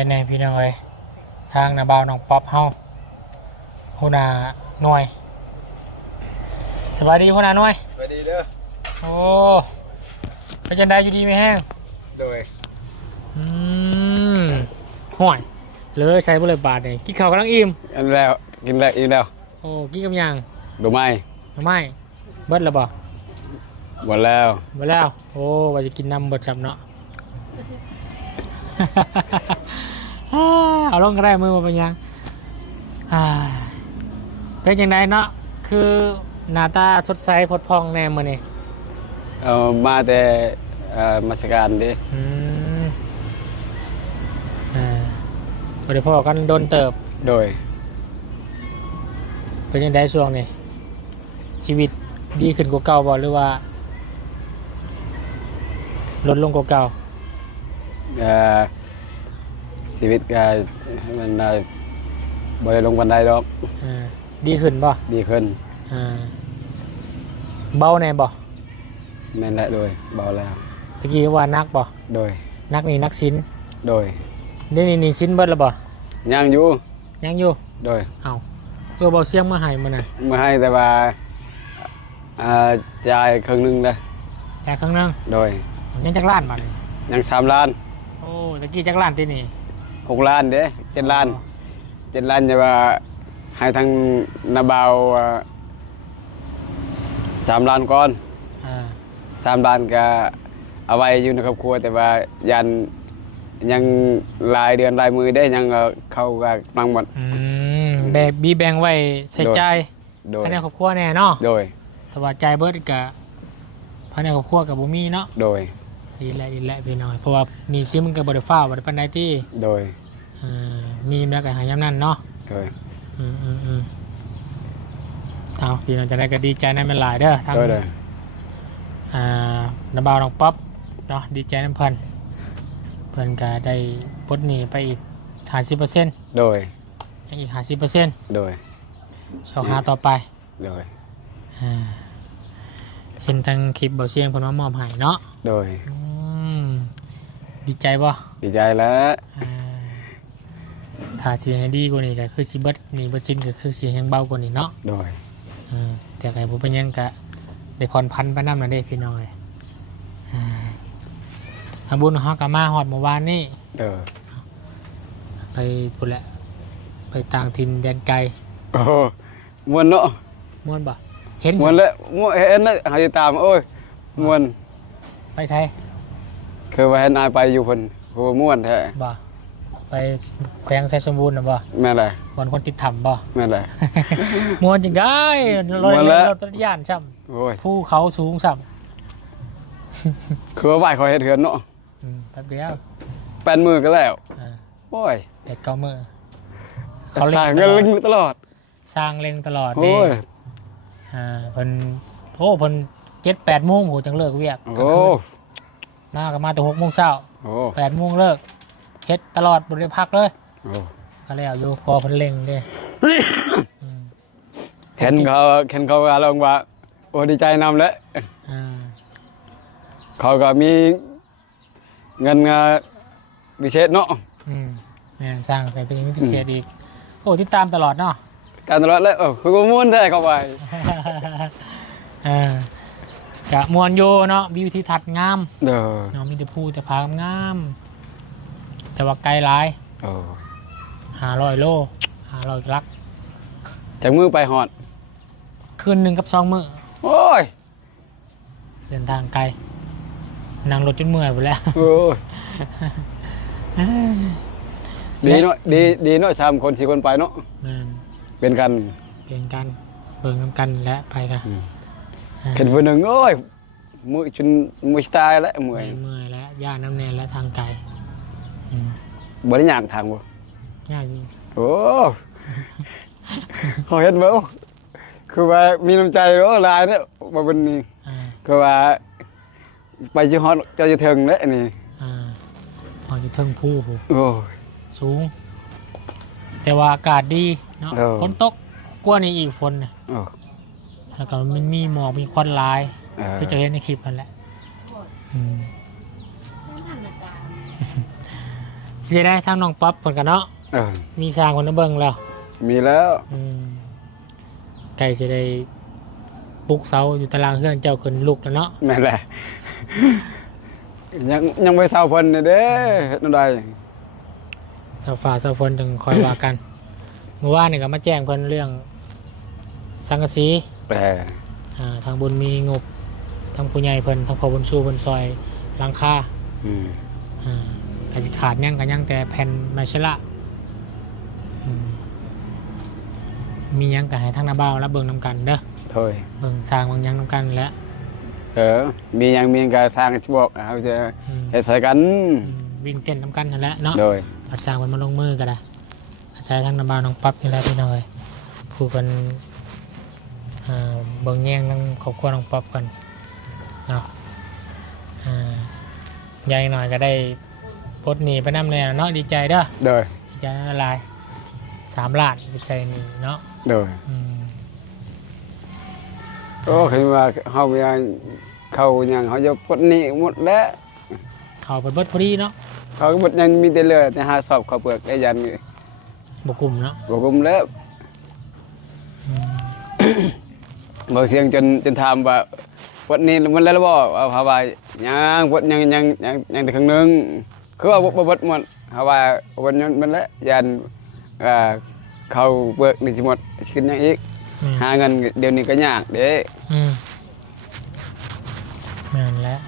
ได้แน่พี่น้องเลยทางนาบ่าวน้องป๊อปเฮาหัวหน้าหน่วยสบายดีหัวหน้าหน่วยสวัสดีเด้อโอ้เป็นจังไดอยู่ดีไหมแห้งโดยห่วยเลยใช้บ่เลยบาทนี่กินข้าวกำลังอิ่มอันแล้วกินแล้วอีกแล้วโอ้กินกับหยังดูไหมไม่เบิดแล้วบ่หมดแล้วโอ้ว่าจะกินน้ำบดจับเนาะ เอาลงก็ได้มือมาเป็นยังเป็นยังไงเนาะคือหน้าตาสดใสพดพองแน่มื้อนี้มาแต่มาสการดิบ่ได้พอกันโดนเติบโดยเป็นยังไงช่วงนี้ชีวิตดีขึ้นกว่าเก่าบ่หรือว่าลดลงกว่าเก่าชีวิตก็มันบ่ได้ลงบันไดดอกดีขึ้นบ่ดีขึ้นเบาแน่บ่แม่นแหละโดยเบาแล้วตะกี้ว่านักบ่โดยนักนี่นักศิลป์โดยนี่ศิลป์เบิดแล้วบ่ยังอยู่โดยเอ้าเบาเสียงมาให้มื้อน่ะมาให้แต่ว่าจ่ายครึ่งนึงเด้อจ่ายครึ่งนึงโดยยังจักล้านบาทนี่ยัง3 ล้านโอ้ตะกี้จักล้านตินี่6 ล้านเด้7 ล้านจะว่าให้ทางนาบ่าว3 ล้านก่อน3 ล้านก็เอาไว้อยู่ในครอบครัวแต่ว่ายันยังรายเดือนรายมือได้ยังเข้ากับมังหมดแบบบีแบ่งไว้ใส่ใจภายในครอบครัวแน่เนาะโดยแต่ว่าใจเบิดกับภายในครอบครัวกับบ่มีเนาะโดยดีแหละพี่น้อยเพราะว่านี่ซิมันก็บ่ได้ฟ้าบ่ได้ปานใดที่โดยมีแล้วก็หายามนั้นเนาะโดยเอาพี่น้องจะได้ก็ดีใจนั่นเป็นหลายเด้อทั้งน้ำบ่าวน้องป๊อปเนาะดีใจน้ำเพิ่นก็ได้ปลดหนี้ไปอีก 50% โดยอีก 50% โดยสอบหาต่อไปโดยเห็นทางคลิปเบาเสียงเพิ่นมามอบให้เนาะโดยดีใจบ่ดีใจแล้วถ้าสิให้ดีกว่านี้ก็คือสิเบิดหนี้เบิดสินก็คือสิแฮงเบากว่านี้เนาะโดยแต่ก็บ่เป็นหยังก็ได้ผ่อนผันไปนำนั่นเด้พี่น้องเอ้ยบุญเฮาก็มาฮอดเมื่อวานนี้ไปพุ่นแหละไปต่างถิ่นแดนไกลโอ้ม่วนเนาะม่วนบ่เห็นม่วนแล้วม่วนเห็นน่ะหาตามโอ้ยม่วนไปใช่คือว่าเห็นอายไปอยู่เพิ่นโหม่วนแท้บ่ไปแขวงไสสมบูรณ์น่ะบ่แม่นแหละคนติดถ้ำบ่แม่นแหละม่วนจังได้รถจักรยานซ้ำโอ้ยภูเขาสูงซ้ำคือว่าบ่ายเขาเฮ็ดเฮือนเนาะแป๊บเดียว8 มื้อก็แล้วโอ้ย8-9 มื้อเขาสร้างเงินตลอดสร้างเล็งตลอดนี่เพิ่น7-8 โมงโหจังเลิกเวียกมาก็มาแต่6 โมงเช้า8 โมงเลิกเฮ็ดตลอดบ่ได้พักเลยก็แล้วอยู่พอเพิ่นเล็งเด้เห็นเขาลงว่าโอ้ดีใจนำแล้วเขาก็มีเงินพิเศษเนาะแม่นสร้างไปเป็นพิเศษอีกโอ้ติดตามตลอดเนาะตามตลอดเลยคือก็ม่วนได้เข้าไปจะม่วนอยู่เนาะวิวทิวทัศน์งามเนาะมีแต่ภูแต่ผางามแต่ว่าไกลหลาย500 โล500 ลักจากมือไปฮอดคืน1 กับ 2 มื้อโอ้ยเดินทางไกลนั่งรถจนเมื่อยหมดแล้วดีเนาะดีเนาะ3 คน 4 คนไปเนาะเป็นกันเบิ่งนำกันและไปกันเห็นผู้หนึ่งโอ้ยมือจนมือตายแล้วเมื่อยแล้วย่าน้ำแน่และทางไกลบ่ได้ย่างทางบ่ย่างนี่โอ้เขาเห็นบ่คือว่ามีน้ำใจโอ้หลายเด้อบ่เป็นนี่คือว่าไปสิฮอดเจ้าจะถึงเด้อนี่พอจะถึงภูโอ้สูงแต่ว่าอากาศดีเนาะฝนตกกว่านี้อีกฝนเนี่ยแล้วก็มันมีหมอกมีควันลายที่จะเห็นในคลิปนั่นแหละ จะได้ทั้งน้องป๊อปคนกันเนาะมีสร้างคนมาเบิ่งแล้วมีแล้วไก่จะได้ปลุกเสาอยู่ตารางเครื่องเจ้าขึ้นลุกแล้วเนาะแม่นแหละยังไปเสาเพิ่นเด้นั่นได้เสาฟ้าเสาฝนจึงคอยว่ากันเมื่อวานนี่ก็มาแจ้งเพิ่นเรื่องสังกะสีทางบุญมีงบทางผู้ใหญ่เพิ่นทางพ่อบุญชูเพิ่นซอยหลังคาก็สิขาดยังก็ยังแต่แผ่นไม้ชะละมียังก็ให้ทางนาบ่าวรับเบิ่งนำกันเด้อโถ่เบิ่งสร้างบางยังนำกันแล้วมียังก็สร้างบอกเขาจะเฮ็ดใส่กันวิ่งเต้นนำกันนั่นแหละเนาะโดยอาสร้างมันมาลงมือก็ได้อาศัยทางนาบ่าวน้องปั๊บนี่แหละพี่น้องเอ้ยผู้เพิ่นเบิ่งแย่งทั้งครอบครัวน้องป๊อปกันเนาะใหญ่หน่อยก็ได้ปลดหนี้ไปนำแน่เนาะดีใจเด้อโดยดีใจละลาย3 ล้านดีใจนี่เนาะโดยโอ้เห็นว่าเฮายังเข้ายังเฮาจะปลดหนี้หมดแล้วเข้าเบิดพอดีเนาะเขาก็หมดยังมีแต่เหลือแต่หาสอบข้าวเปลือกได้ยันบ่กลุ่มเนาะบ่กลุ่มแล้วบ่เสียงจนถามว่าปลดหนี้มันแล้วบ่เอาเฮาว่ายังปลดยังแต่ครึ่งนึงคือว่าบ่เบิดหมดเฮาว่าบ่มันแล้วยันเข้าเปลือกนี่สิหมดขึ้นยังอีกหาเงินเดี๋ยวนี้ก็ยากเด้แม่นแล้ว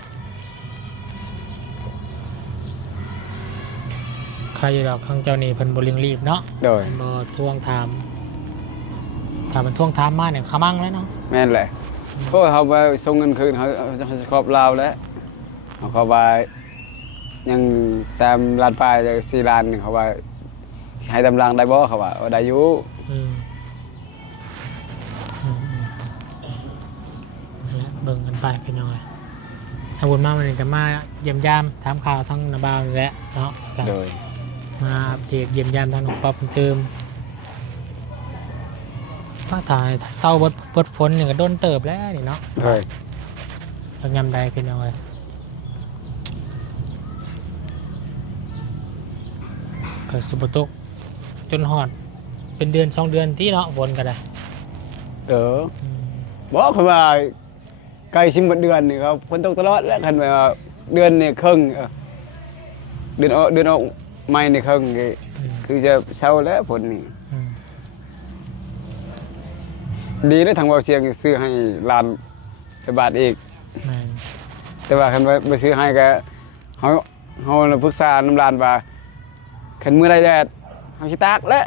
ใครดอกข้างเจ้านี่เพิ่นบ่เร่งรีบเนาะโดยบ่ทวงถามถ้ามันทวงถามมาเนี่ยขมั่งแล้วเนาะแม่นแหละเพราะเฮาไปส่งเงินคืนเฮาจะครอบลาวแล้วเขาว่ายัง3 ล้านปลาย4 ล้านนึงเขาว่าให้ตำรางได้บ่เขาว่าได้อยู่เบิ่งกันไปพี่น้อยถ้าบุญมากมันจะมาเยี่ยมยามถามข่าวทั้งนาบ่าวและเนาะมาอัปเดตเยี่ยมยามทั้งน้องป๊อปเติมถ้าถ่ายเศร้าบดฝนนี่ก็โดนเติบแล้วนี่เนาะเรายำใดพี่น้อยเกิดสุบตกจนหอดเป็นเดือน2 เดือนที่เนาะฝนก็ได้บอกเขาว่าใกล้10 เดือนนี่ครับฝนตกตลอดแล้วคันว่าเดือนนี่ครึ่งเดือนออกไม่นี่ครึ่งคือจะเช้าแล้วฝนนี่ดีได้ทางเบาเสียงซื้อให้ล้านบาทอีกแต่ว่าคันไปซื้อให้ก็เขาปรึกษาน้ำล้านว่าคันมื้อใดแดดเฮาสิตากแล้ว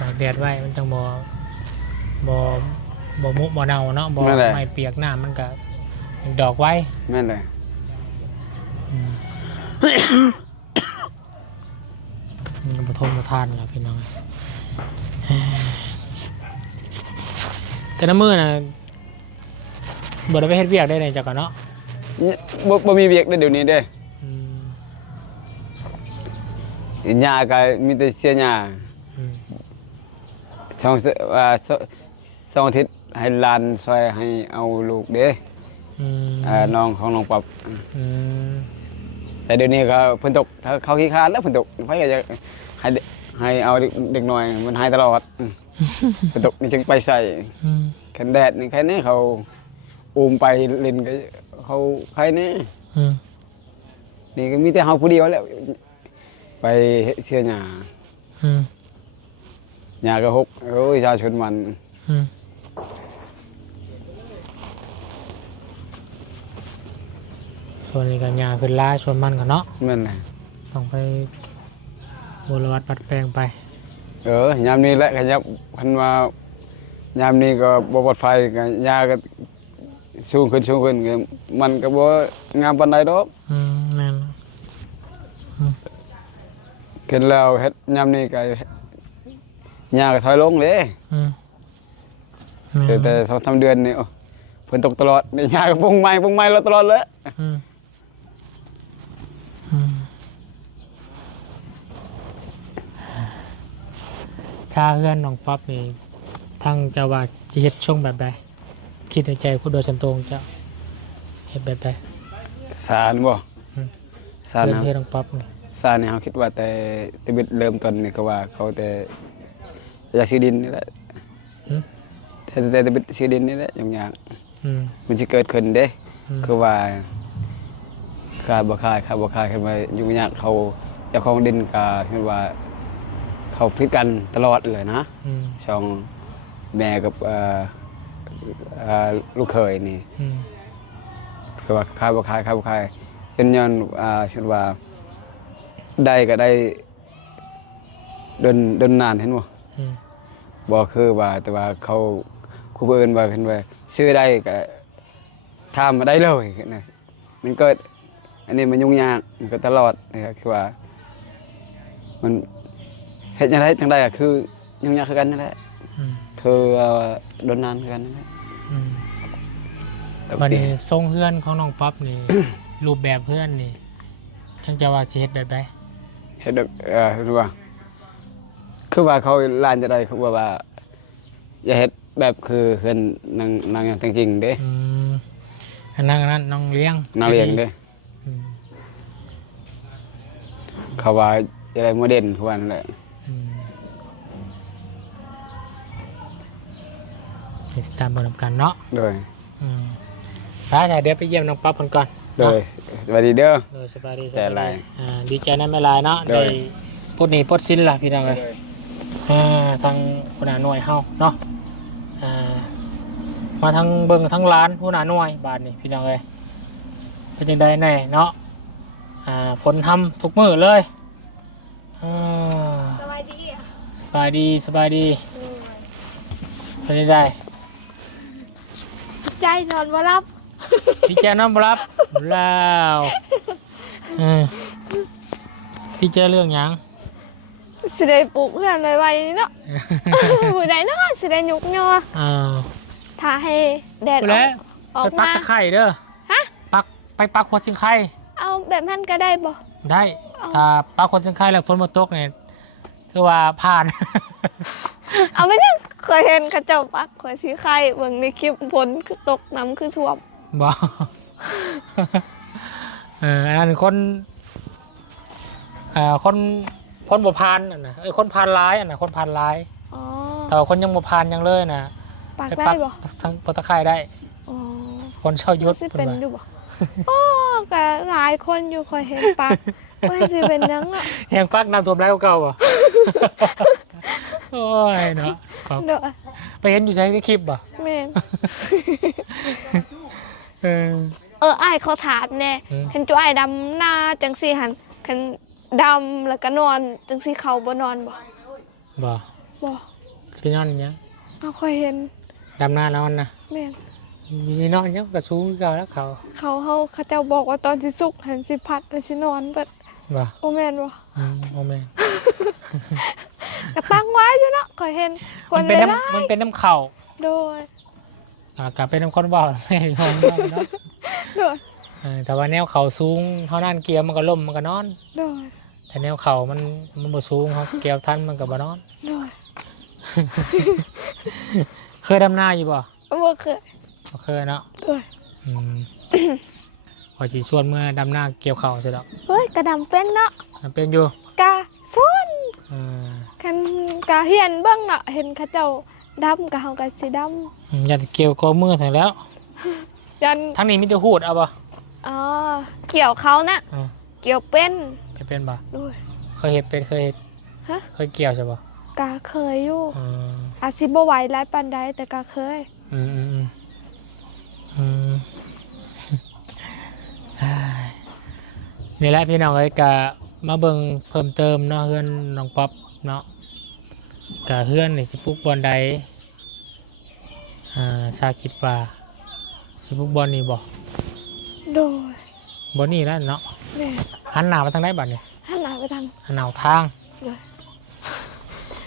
ตากแดดไว้มันจังบ่มุบ่เน่าเนาะบ่ไม่เปียกน้ำมันก็ดอกไว้แม่นเลยมันบ่ทนบ่ทานล่ะพี่น้องแต่น้ำมือน่ะบ่ได้ไปเฮ็ดเวียกได้จักก่อนเนาะบ่มีเวียกได้เดี๋ยวนี้เด้หญ้าก็มีแต่เสียหญ้า2 อาทิตย์ให้หลานช่วยให้เอาลูกเด้น้องของน้องป๊อปแต่เดี๋ยวนี้ก็ฝนตกเขาขี้คร้านแล้วฝนตกไผก็จะให้เอาเด็กน้อยมันให้ตลอดฝนตกนี่จึงไปใส่คันแดดนี่แค่นี้เขาอุ้มไปเล่นก็เขาใครนี่นี่ก็มีแต่เฮาผู้เดียวแล้วไปเชื่อหญ้าก็หกโอ้ยชาชนมันส่วนนี้ก็หญ้าขึ้นหลายส่วนมันก็เนาะแม่นแหละต้องไปบรวัดปัดแปลงไปยามนี้แหละก็ยับพันว่ายามนี้ก็บ่ปลอดภัยก็หญ้าก็สูงขึ้นก็มันก็บ่งามปานใดดอกแม่นขึ้นแล้วเฮ็ดยามนี้ก็หญ้าก็ถอยลงเลยแต่2-3 เดือนนี่ฝนตกตลอดนี่หญ้าก็ปงไม้เราตลอดเลยชาเฮือนน้องป๊อปนี่ทั้งจะว่าสิเฮ็ดช่วงแบบใดคิดในใจคุณโดยส่วนตัวเจ้าเฮ็ดแบบใดสารบ่สารเฮ็ดน้องป๊อปนี่ ซาเนี่ยเขาคิดว่าแต่บิดเริ่มต้นนี่ก็ว่าเขาแต่อยากซื้อดินนี่แหละแต่บิดซื้อดินนี่แหละอย่างอย่างมันจะเกิดขึ้นเด้คือว่าขายบ่ขายขึ้นมายุ่งยากเขาเจ้าของดินก็คือว่าเขาพิดกันตลอดเลยนะช่องแม่กับลูกเขยนี่คือว่าขายบ่ขายเป็นย้อนเช่นว่าได้ก็ได้ดนนานเห็นบ่บ่คือว่าแต่ว่าเขาครูเอิ้นว่าเห็นว่าซื้อได้ก็ทำมาได้เลยนะมันเกิดอันนี้มันยุ่งยากมันก็ตลอดนะครับคือว่ามันเฮ็ดจังไดจังไดก็คือยุ่งยากคือกันนั่นแหละคือดนนานคือกันนั่นแหละวันนี้ทรงเพื่อนของน้องป๊อปนี่ รูปแบบเพื่อนนี่ทั้งจะว่าสิเฮ็ดแบบใดเฮ็ดแบบคือว่าเขาลานจะได้คือว่าอย่าเฮ็ดแบบคือเฮือนนางอย่างจริงๆเด้อันนั้นน้องเลี้ยงเด้เขาว่าจะได้โมเดลทุกวันเลยตามบทกันเนาะโดยถ้าเดี๋ยวไปเยี่ยมน้องป๊อปก่อนโดยสวัสดีเด้อโดยสบายดีดีใจนะไม่ลายเนาะได้ปดหนีปดสิ้นล่ะพี่น้องเลยทางหัวหน้าหน่วยเฮาเนาะมาทางเบิ่งทางร้านหัวหน้าหน่วยบาทนี่พี่น้องเลยเป็นยังไงแน่เนาะฝนทำทุกมื้อเลยสบายดีเป็นยังไงใจนอนบ่รับพี่แจนอนบ่รับแล้วพี่แจเรื่องหยังสิได้ปลูกเพื่อนไวๆเนาะมื้อใดเนาะสิได้ยุกยอถ้าให้แดดออกมาไปปักตะไคร้เด้อฮะไปปักหัวสิงไข่เอาแบบนั้นก็ได้บ่ได้ถ้าปักหัวสิงไข่แล้วฝนบ่ตกเนี่ยถือว่าผ่านเอาไปเนี่ยเคยเห็นกระเจ้าปักหัวสิงไข่เบิ่งในคลิปฝนคือตกน้ำคือท่วมบ่อันนั้นคนบ่พานน่ะคนพานร้ายน่ะคนพานร้ายแต่ว่าคนยังบ่พานยังเลยน่ะปักได้บ่ทั้งปตะไคร้ได้คนเช่ายุทธเป็นอยู่บ่โอ้ก็หลายคนอยู่เคยเห็นปักว่าสิเป็นยังอ่ะแหงปักน้ำท่วมแล้วเก่าบ่โอ้ยเนาะไปเห็นอยู่ใช้ในคลิปบ่แม่อ้ายเขาถามแน่เห็นจุ้ยดำหน้าจังซี่หันคันดำแล้วก็นอนจังซี่เขาบ่นอนบ่สินอนยังเอาเคยเห็นดำหน้านอนนะแม่นสินอนยังก็สูงเก่าแล้วเขาเจ้าบอกว่าตอนสิสุกหันสิพัดแล้วสินอนเบิดบ่โอแม่นบ่โอแม่นก็ตั้งไว้อยู่เนาะเคยเห็นคนมันเป็นน้ำเข่าโดยกลับเป็นน้ำข้นบ่ไม่ยอมเนาะโดยแต่ว่าแนวเข่าสูงเท่านั้นเกียวมันก็ล่มมันก็นอนโดยแต่แนวเข่ามันบ่สูงครับเกียวทันมันก็บ่นอนโดยเคยดำนาอยู่บ่บ่เคยเนาะโดยพอสิชวนเมื่อดำนาเกี่ยวเข่าใช่ดอกเฮ้ยกระดำเป็นเนาะเป็นอยู่กะส่วนคันกะเฮียนเบิ่งเนาะเห็นเขาเจ้าดำกะเฮาก็สิดำอยากเกี่ยวก็มือถึงแล้วทั้งนี้มีแต่หูดเอาบ่เกี่ยวเขานะเกี่ยวเป็นบ่ด้วยเคยเห็ดฮะเคยเกี่ยวใช่บ่กะเคยอยู่อาสิบ่ไหวหลายปานใดแต่กะเคยนี่แหละพี่น้องเอ้ยกะมาเบิ่งเพิ่มเติมเนาะเฮือนน้องป๊อปเนาะกะเฮือนนี่สิปลูกบอนใดชาคิดว่าสิปลูกบอนนี่บ่โดยบอนนี่แล้วเนาะหันหน้าไปทางไหนบัดนี่หันหน้าไปทางทาง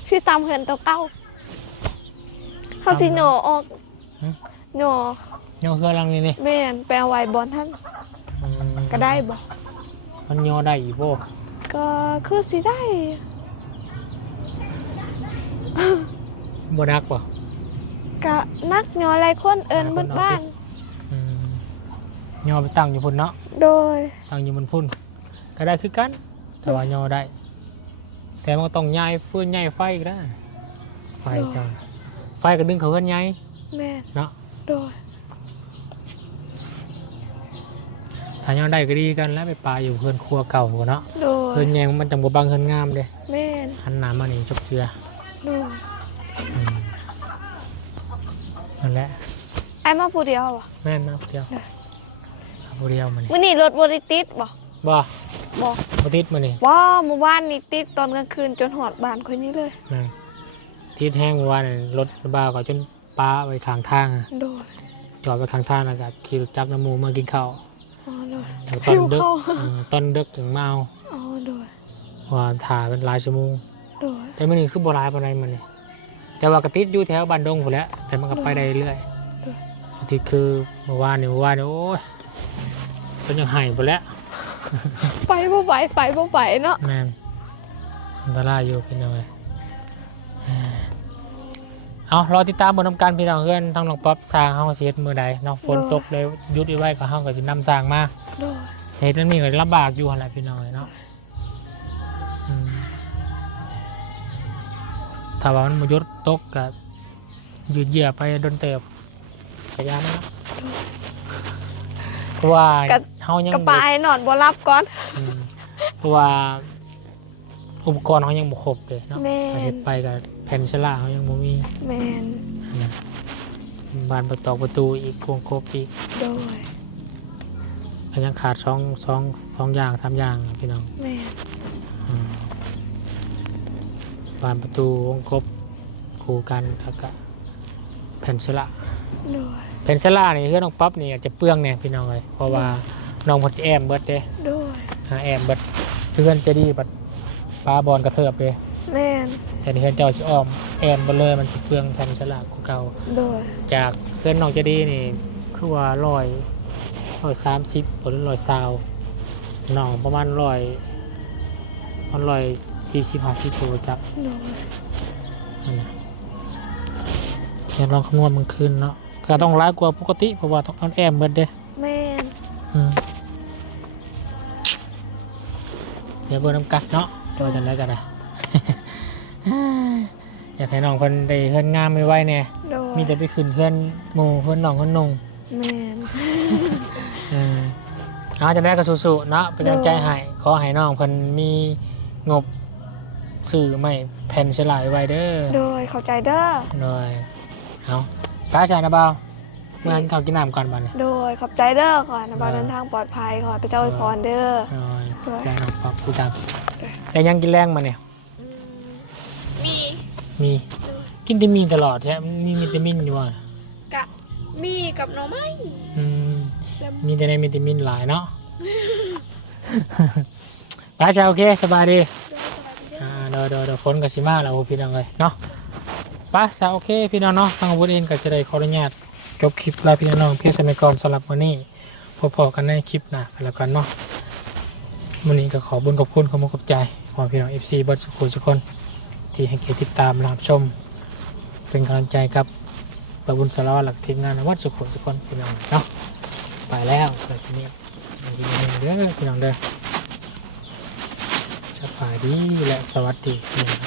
ที่ตามเฮือนตัวเก่าเขาสิโหนออกโหนเฮือนหลังนี่แม่นไปเอาไว้บอนท่านก็ได้บ่มันโยได้อีบ่ก็คือสิได้บ่นักบ่ก็นักโยหลายคนเอิ้นเบิดบ้านโยไปตั้งอยู่พุ่นเนาะโดยตั้งอยู่บนพุ่นก็ได้คือกัน แต่ว่าย่อได้ แต่มันก็ต้องย้ายฟื้นย้ายไฟอีกนะไฟจังไฟก็ดึงเขาเพื่อนย้าย แม่น เนาะ โดย ถ้าย่อได้ก็ดีกันแล้วไปปลาอยู่เพื่อนครัวเก่าหัวเนาะ โดย เพื่อนแยงมันจังบ่บังเพื่อนงามเด้ แม่น หันหน้ามานี่จบเจือ โดย นั่นแหละ ไอ้มาผู้เดียวบ่ แม่นมาผู้เดียวผู้เดียวมานี่ มื้อนี้รถบ่ได้ติดบ่ บ่ บ่ บ่ติดมานี่ ว้าเมื่อวานนี่ติดตอนกลางคืนจนหอดบ้านคนนี้เลย แม่นติดแห้งเมื่อวานนี่รถบ้าก็จนป้าไว้ข้างทางอะ โดย จอดไว้ข้างทางแล้วก็ขี่รถจักรน้ำหมูมากินข้าว อ๋อโดย แล้วตอนดึก หิวข้าว ตอนดึกถึงมาเอา อ๋อโดย ว่าถ่ายเป็นหลายชั่วโมง โดย แต่มันนี่คือโบราณปานใดมันนี่แต่ว่ากระติดอยู่แถวบ้านดงพุ่นแหล้วแต่มันก็ไปได้เรื่อยอาทิตย์คือเมื่อวานนี่โอ้ยเป็นยังไห้ไปแล้ว ไปบ่ไปเนาะ แม่นอันตรายอยู่พี่น้องเลยเอารอติดตามบนทำการพี่น้องเพื่อนทั้งน้องป๊อปสร้างเฮาสิเฮ็ดมื้อใดเนาะฝนตกเลยหยุดไว้ก็เฮาก็สินำสร้างมา โดย เฮ็ดมันมีก็ลำบากอยู่หั่นแหละพี่น้องเนาะถ้าว่ามันบ่หยุดตกก็ยืดเหยียดไปโดนเติบขยานนะเพราะว่าเฮายัง กระปายนอนบ่รับก่อน เพราะว่าอุปกรณ์เขายังบ่ครบเลยเนาะ แม่ ถ้าเฮ็ดไปกับแผ่นชลาเขายังบ่มี แม่น นะบานประตูอีกพวงครบอีก โดย ก็ยังขาดสองอย่าง3อย่างพี่น้อง แม่น บานประตูวงครบคู่กันแล้วก็แผ่นชลา โดย แผ่นชลานี่คือน้องปั๊บนี่อาจจะเปลืองเนี่ยพี่น้องเลยเพราะว่าน้องเพิ่นสิแอมเบิดเด้ โดย หาแอมเบิดเพื่อนจะดีบัดปลาบอลกระเทิบเลย แม่น แต่ที่เพื่อนเจ้าสิอ้อมแอมบ่เลยมันสิเปลืองแผ่นฉลากของเก่า โดย จากเพื่อนน้องจะดีนี่คือว่า130หรือ120น้องประมาณ140-50โลจับ โดย นั่นน่ะเดี๋ยวลองคำนวณมันขึ้นเนาะก็ต้องร้ายกว่าปกติเพราะว่าต้องเอาแอมเบิดเด้ แม่น เดี๋ยวเบิ่งนำกันเนาะเดี๋ยวจะได้กันนะ อยากให้น้องเพิ่นได้เฮือนงามไม่ไหวแน่ โดย มีแต่ไปขึ้นเฮือนหมู่เฮือนน้องเฮือนนุ่ง แม่น เอาจะได้ก็สู้ๆเนาะเป็นกำลังใจให้ขอให้น้องเพิ่นมีงบซื้อใหม่แผ่นฉลายไว้เด้อ โดยเข้าใจเด้อ หน่อยเอาป้าชายนะบ่าวเมื่อเขากินน้ำก่อนบัดนี้ โดยขอบใจเด้อขอให้นำบาเดินทางปลอดภัยขอให้พระเจ้าอวยพรเด้อ หน่อย ด้วย แรงน้องปอบผู้จำแต่ยังกินแรงมาเนี่ย มี มีกินแต่มีตลอดใช่มีวิตามินอยู่ว่ะ กะมีกับหน่อไม้ มีแต่ในวิตามินหลายเนาะ ป้าชายโอเคสบายดีเดี๋ยวฝนกับสิมาแล้วพี่น้องเลยเนาะป้าชายโอเคพี่น้องเนาะทางอาวุธเองก็จะได้ขออนุญาตจบคลิปลาพี่น้องเพียงสมัยก่อนสำหรับวันนี้พอๆกันในคลิปหน้ากันแล้วกันเนาะวันนี้ก็ขอบุญขอบคุณขอบใจขอพี่น้อง FC บัดสุขุทุกคนที่ให้เกียรติติดตามรับชมเป็นกำลังใจกับประบุญสารวัตรหลักทีมงานวัดสุขุทุกคนพี่น้องเนาะไปแล้วสวัสดีเด้อพี่น้องเด้อสบายดีและสวัสดีพี่น้อง